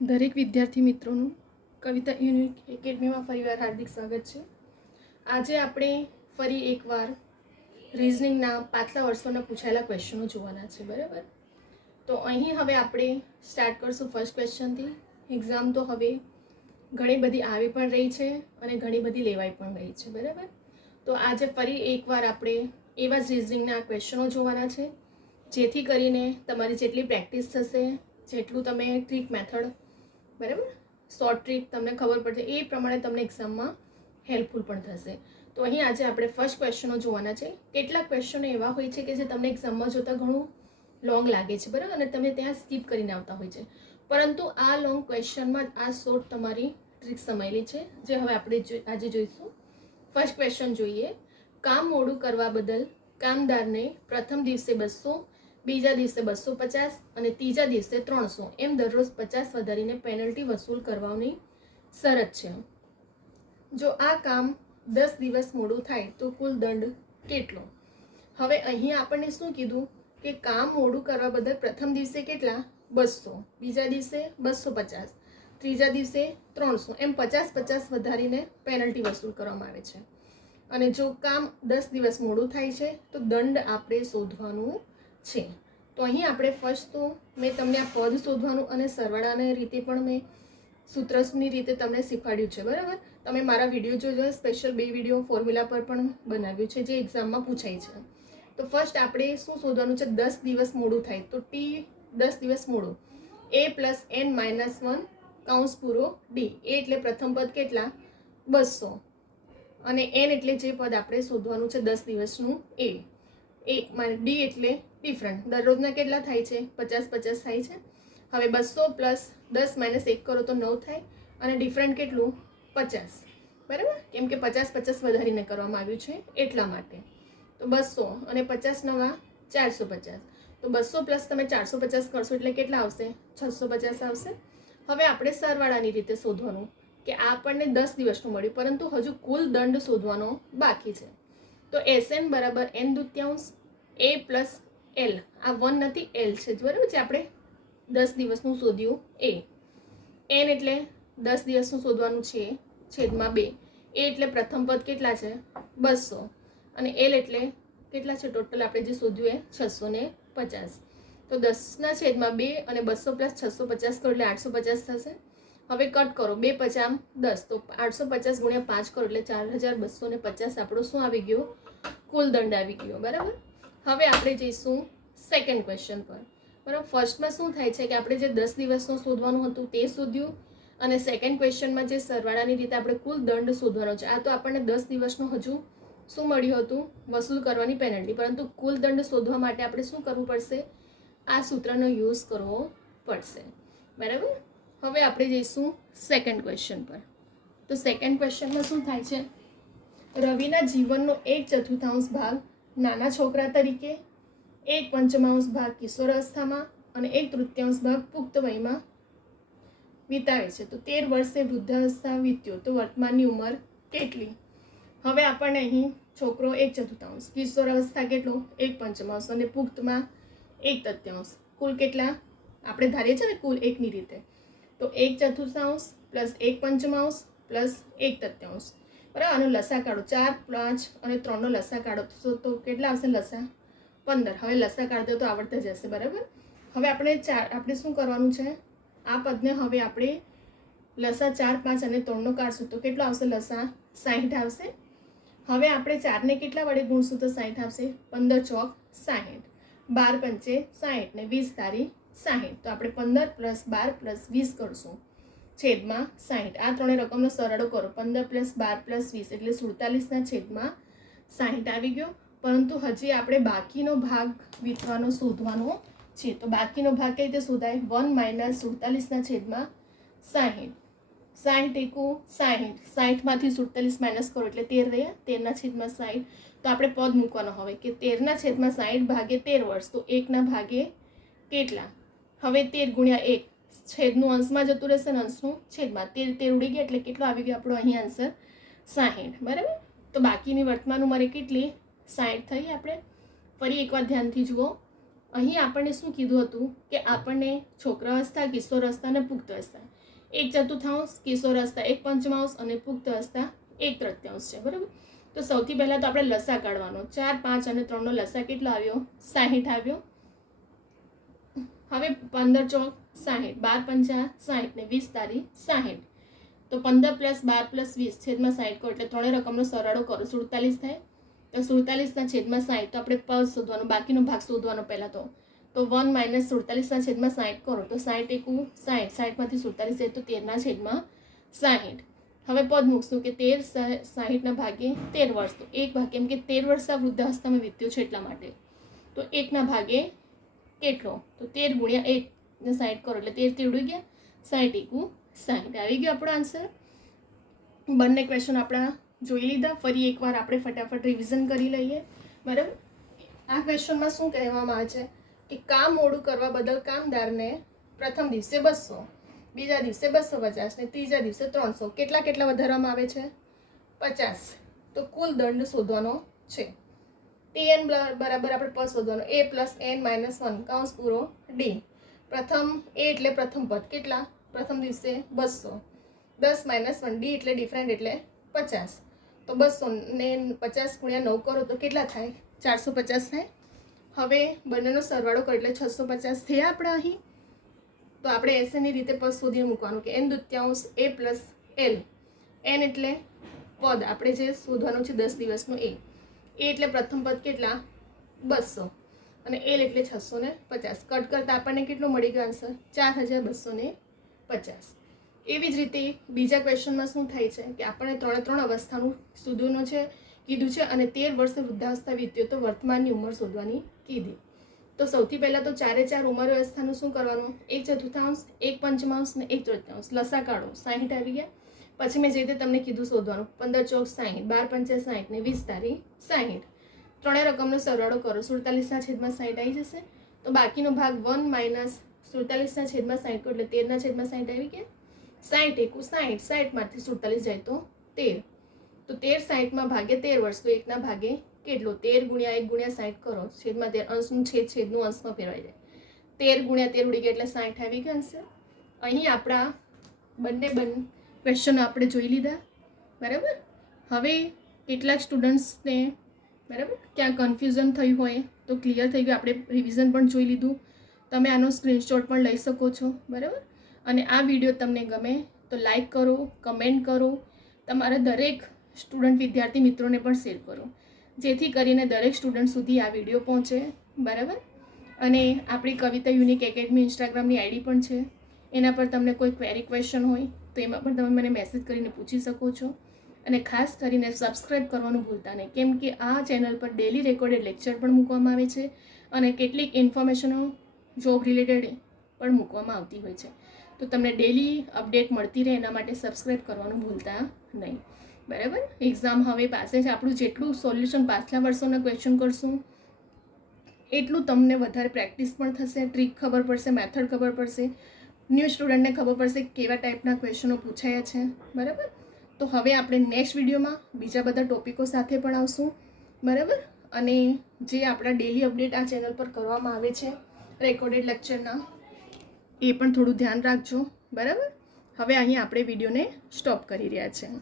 દરેક વિદ્યાર્થી મિત્રોનું કવિતા યુનિક એકેડમીમાં ફરીવાર હાર્દિક સ્વાગત છે. આજે આપણે ફરી એકવાર રિઝનિંગના પાછલા વર્ષોના પૂછાયેલા ક્વેશ્ચનો જોવાના છે, બરાબર? તો અહીં હવે આપણે સ્ટાર્ટ કરશું ફર્સ્ટ ક્વેશ્ચનથી. એક્ઝામ તો હવે ઘણી બધી આવી પણ રહી છે અને ઘણી બધી લેવાઈ પણ રહી છે, બરાબર? તો આજે ફરી એકવાર આપણે એવા જ રિઝનિંગના ક્વેશ્ચનો જોવાના છે, જેથી કરીને તમારી જેટલી પ્રેક્ટિસ થશે, જેટલું તમે ટ્રીક મેથડ, બરાબર, શોર્ટ ટ્રીક તમને ખબર પડશે, એ પ્રમાણે તમને એક્ઝામમાં હેલ્પફુલ પણ થશે. તો અહીં આજે આપણે ફર્સ્ટ ક્વેશ્ચનો જોવાના છે. કેટલાક ક્વેશ્ચનો એવા હોય છે કે જે તમને એક્ઝામમાં જોતાં ઘણું લોંગ લાગે છે, બરાબર, અને તમે ત્યાં સ્કીપ કરીને આવતા હોય છે. પરંતુ આ લોંગ ક્વેશ્ચનમાં આ શોર્ટ તમારી ટ્રીક સમાયેલી છે, જે હવે આપણે આજે જોઈશું. ફર્સ્ટ ક્વેશ્ચન જોઈએ. કામ મોડું કરવા બદલ કામદારને પ્રથમ દિવસે 200, બીજા દિવસે 250 અને ત્રીજા દિવસે 300 એમ દરરોજ 50 વધારીને પેનલ્ટી વસૂલ કરવાની શરત છે. જો આ કામ 10 દિવસ મોડું થાય તો કુલ દંડ કેટલો? હવે અહીં આપણને શું કીધું કે કામ મોડું કરવા બદલ પ્રથમ દિવસે કેટલા? 200, બીજા દિવસે 250, ત્રીજા દિવસે 300 એમ 50 વધારીને પેનલ્ટી વસૂલ કરવામાં આવે છે. અને જો કામ 10 દિવસ મોડું થાય છે તો દંડ આપણે શોધવાનું છે. તો અહીં આપણે ફર્સ્ટ તો મેં તમને આ પદ શોધવાનું અને સરવાળાની રીતે પણ મેં સૂત્રની રીતે તમને શીખવાડ્યું છે, બરાબર? તમે મારા વિડીયો જોજો, સ્પેશિયલ 2 વિડીયો ફોર્મ્યુલા પર પણ બનાવ્યું છે, જે એક્ઝામમાં પૂછાય છે. તો ફર્સ્ટ આપણે શું શોધવાનું છે? 10 દિવસ મોડું થાય તો ટી 10 દિવસ મોડું a+n-1 કૌંસ પૂરો ડી. એ એટલે પ્રથમ પદ કેટલા? 200 અને n એટલે જે પદ આપણે શોધવાનું છે 10 દિવસનું એ ડી એટલે ડિફરન્ટ. દરરોજના કેટલા થાય છે? 50 થાય છે. હવે 200 + 10 - 1 કરો તો 9 થાય અને ડિફરન્ટ કેટલું? 50, બરાબર? કેમ કે 50 વધારીને કરવામાં આવ્યું છે એટલા માટે. તો 200 અને 50 નવા 450. તો 200 + તમે 450 કરશો એટલે કેટલા આવશે? 650 આવશે. હવે આપણે સરવાળાની રીતે શોધવાનું કે આ આપણને 10 દિવસનું મળ્યું, પરંતુ હજુ કુલ દંડ શોધવાનો બાકી છે. તો SN = n દૂત્યાંશ A + L. આ 1 નથી, L છે, બરાબર? જે આપણે 10 દિવસનું શોધ્યું એ. n એટલે 10 દિવસનું શોધવાનું છે છેદમાં 2. એ એટલે પ્રથમ પદ કેટલા છે? 200 અને L એટલે કેટલા છે ટોટલ આપણે જે શોધ્યું એ? 650. તો 10/2 અને 200 + 650 કરો એટલે 850 થશે. હવે કટ કરો, 2 × 5 = 10, તો 850 × 5 કરો એટલે 4250 આપણો શું આવી ગયો? કુલ દંડ આવી ગયો, બરાબર? હવે આપણે જઈશું સેકન્ડ ક્વેશ્ચન પર, બરાબર? ફર્સ્ટમાં શું થાય છે કે આપણે જે 10 દિવસનું શોધવાનું હતું તે શોધ્યું, અને સેકન્ડ ક્વેશ્ચનમાં જે સરવાળાની રીતે આપણે કુલ દંડ શોધવાનો છે. આ તો આપણને 10 દિવસનું હજુ શું મળ્યું હતું? વસૂલ કરવાની પેનલ્ટી. પરંતુ કુલ દંડ શોધવા માટે આપણે શું કરવું પડશે? આ સૂત્રનો યુઝ કરવો પડશે, બરાબર? હવે આપણે જઈશું સેકન્ડ ક્વેશ્ચન પર. તો સેકન્ડ ક્વેશ્ચનમાં શું થાય છે? રવિના જીવનનો 1/4 ભાગ નાના છોકરા તરીકે, 1/5 ભાગ કિશોરાવસ્થામાં અને 1/3 ભાગ પુખ્ત વયમાં વિતાવે છે. તો 13 વર્ષે વૃદ્ધાવસ્થા વીત્યો તો વર્તમાનની ઉંમર કેટલી? હવે આપણને અહીં છોકરો 1/4, કિશોરાવસ્થા કેટલો? 1/5 અને પુખ્તમાં 1/3. કુલ કેટલા આપણે ધારીએ છીએ ને? કુલ 1ની રીતે. તો 1/4 + 1/5 + 1/3, બરાબર? આનો લસા કાઢો. 4, 5 અને 3નો લસા કાઢો તો કેટલા આવશે? લસા 15. હવે લસા કાઢો તો આવડતા જશે, બરાબર? હવે આપણે શું કરવાનું છે? આ પદને હવે આપણે લસા 4, 5 અને 3નો કાઢશું તો કેટલો આવશે? લસા 60 આવશે. હવે આપણે 4ને કેટલા વડે ગુણશું તો 60 આવશે? 15 × 4 = 60, 12 × 5 = 60 ને 20 તારી 60. તો આપણે 15 + 12 + 20 કરશું છેદમાં 60. આ ત્રણેય રકમનો સરવાળો કરો. 15 + 12 + 20 એટલે 47/60 આવી ગયો. પરંતુ હજી આપણે બાકીનો ભાગ વીતવાનો શોધવાનો છે. તો બાકીનો ભાગ કઈ રીતે શોધાય? 1 - 47/60. 60 × 60, 60માંથી 47 માઇનસ કરો એટલે 13 રહ્યા. 13/60. તો આપણે પદ મૂકવાનો હવે કે 13/60 ભાગે 13 વર્ષ. તો 1ના ભાગે કેટલા? હવે 13 × 1, છેદનું અંશમાં જતું રહેશે ને અંશનું છેદમાં. 13 ઉડી ગયા એટલે કેટલો આવી ગયો આપણો અહીં આન્સર? 60, બરાબર? તો બાકીની વર્તમાન ઉંમરે કેટલી? 60 થઈ. આપણે ફરી એકવાર ધ્યાનથી જુઓ. અહીં આપણને શું કીધું હતું કે આપણને છોકરાવસ્થા, કિશોરાવસ્થા અને પુખ્તાવસ્થા 1/4 કિશોરાવસ્થા 1/5 અને પુખ્તાવસ્થા 1/3 છે, બરાબર. તો સૌથી પહેલાં તો આપણે લસા કાઢવાનો. 4, 5 અને 3નો લસા કેટલો આવ્યો? 60 આવ્યો. હવે 15 ચોક 60, 12 પંચા 60 ને 20 તારી 60. તો 15 + 12 + 20 છેદમાં 60 કરો એટલે ત્રણેય રકમનો સરવાળો કરો 47 થાય. તો 47 છેદમાં 60 તો આપણે પદ શોધવાનો, બાકીનો ભાગ શોધવાનો પહેલાં તો 1 - 47 છેદમાં 60 કરો તો 60 × 1 = 60, 60માંથી 47 જાય તો 13 છેદમાં 60. હવે પદ મૂકશું કે 13 60ના ભાગે 13 વર્ષ, તો 1 ભાગ, કેમ કે 13 વર્ષ આ વૃદ્ધાવસ્થામાં વીત્યો છે એટલા માટે. તો 1ના ભાગે કેટલો? તો 13 × 1 ને 60 કરો એટલે 13 થી ઉડી ગયા, 60 × 60 આવી ગયો આપણો આન્સર. બંને ક્વેશ્ચન આપણા જોઈ લીધા. ફરી એકવાર આપણે ફટાફટ રિવિઝન કરી લઈએ, બરાબર. આ ક્વેશ્ચનમાં શું કહેવામાં આવે છે કે કામ મોડું કરવા બદલ કામદારને પ્રથમ દિવસે 200, બીજા દિવસે 250 ને ત્રીજા દિવસે 300 કેટલા વધારવામાં આવે છે? 50. તો કુલ દંડ શોધવાનો છે. TN બરાબર આપણે પદ શોધવાનો A + N - 1 કૌંસ પૂરો D. પ્રથમ A એટલે પ્રથમ પદ કેટલા? પ્રથમ દિવસે 200, 10 - 1 D એટલે ડિફરન્ટ એટલે 50. તો 200 ને 50 × 9 કરો તો કેટલા થાય? 450 થાય. હવે બંનેનો સરવાળો કરો એટલે 650 થયા આપણા અહીં. તો આપણે એસેની રીતે પદ શોધીને મૂકવાનું કે n² A + L. n એટલે પદ આપણે જે શોધવાનું છે 10 દિવસનું A એટલે પ્રથમ પદ કેટલા? 200 અને L એટલે 650. કટ કરતાં આપણને કેટલું મળી ગયો આન્સર? 4250. એવી જ રીતે બીજા ક્વેશ્ચનમાં શું થાય છે કે આપણને 3 અવસ્થાનું શોધવાનું છે કીધું છે અને 13 વર્ષે વૃદ્ધાવસ્થા વીત્યો તો વર્તમાનની ઉંમર શોધવાની કીધી. તો સૌથી પહેલાં તો 4 ઉંમર અવસ્થાનું શું કરવાનું? 1/4, 1/5 ને 1/3 લસા કાઢો 60 આવી ગયા. પછી મેં જે રીતે તમને કીધું શોધવાનું 15 ચોક 60, 12 પંચા 60 ને 20 તારી 60. ત્રણેય રકમનો સરવાળો કરો 47 છેદમાં 60 આવી જશે. તો બાકીનો ભાગ 1 - 47 છેદમાં 60 કરો એટલે 13 છેદમાં 60 આવી ગયા. 60 × 60, 60માંથી 47 જાય તો 13. તો 13 60માં ભાગે 13 વર્ષ, તો 1ના ભાગે કેટલો? 13 × 1 × 60 કરો છેદમાં 13, અંશનું છેદનું અંશમાં ફેરવાઈ જાય. 13 × 13 ઉડી ગયા એટલે 60 આવી ગયા હશે. અહીં આપણા બંને ક્વેશ્ચન આપણે જોઈ લીધા, બરાબર. હવે કેટલાક સ્ટુડન્ટ્સને બરાબર ક્યાં કન્ફ્યુઝન થયું હોય તો ક્લિયર થઈ ગયું. આપણે રિવિઝન પણ જોઈ લીધું. તમે આનો સ્ક્રીનશોટ પણ લઈ શકો છો, બરાબર. અને આ વિડીયો તમને ગમે તો લાઈક કરો, કમેન્ટ કરો, તમારા દરેક સ્ટુડન્ટ વિદ્યાર્થી મિત્રોને પણ શેર કરો, જેથી કરીને દરેક સ્ટુડન્ટ સુધી આ વિડીયો પહોંચે, બરાબર. અને આપણી કવિતા યુનિક એકેડમી ઇન્સ્ટાગ્રામની આઈડી પણ છે. એના પર તમને કોઈ ક્વેરી ક્વેશ્ચન હોય તો એમાં પણ તમે મને મેસેજ કરીને પૂછી શકો છો. અને ખાસ કરીને સબસ્ક્રાઈબ કરવાનું ભૂલતા નહીં, કેમ કે આ ચેનલ પર ડેલી રેકોર્ડેડ લેક્ચર પણ મૂકવામાં આવે છે અને કેટલીક ઇન્ફોર્મેશનો જોબ રિલેટેડ પણ મૂકવામાં આવતી હોય છે. તો તમને ડેલી અપડેટ મળતી રહે એના માટે સબસ્ક્રાઈબ કરવાનું ભૂલતા નહીં, બરાબર. એક્ઝામ હવે પાસે છે. આપણું જેટલું સોલ્યુશન પાછલા વર્ષોના ક્વેશ્ચન કરશું એટલું તમને વધારે પ્રેક્ટિસ પણ થશે, ટ્રીક ખબર પડશે, મેથડ ખબર પડશે, ન્યૂ સ્ટુડન્ટને ખબર પડશે કેવા ટાઈપના ક્વેશ્ચનો પૂછાયા છે, બરાબર. તો હવે આપણે નેક્સ્ટ વિડીયોમાં બીજા બધા ટોપિકો સાથે પણ આવશું, બરાબર. અને જે આપણા ડેલી અપડેટ આ ચેનલ પર કરવામાં આવે છે રેકોર્ડેડ લેક્ચરના, એ પણ થોડું ધ્યાન રાખજો, બરાબર. હવે અહીં આપણે વિડીયોને સ્ટોપ કરી રહ્યા છીએ.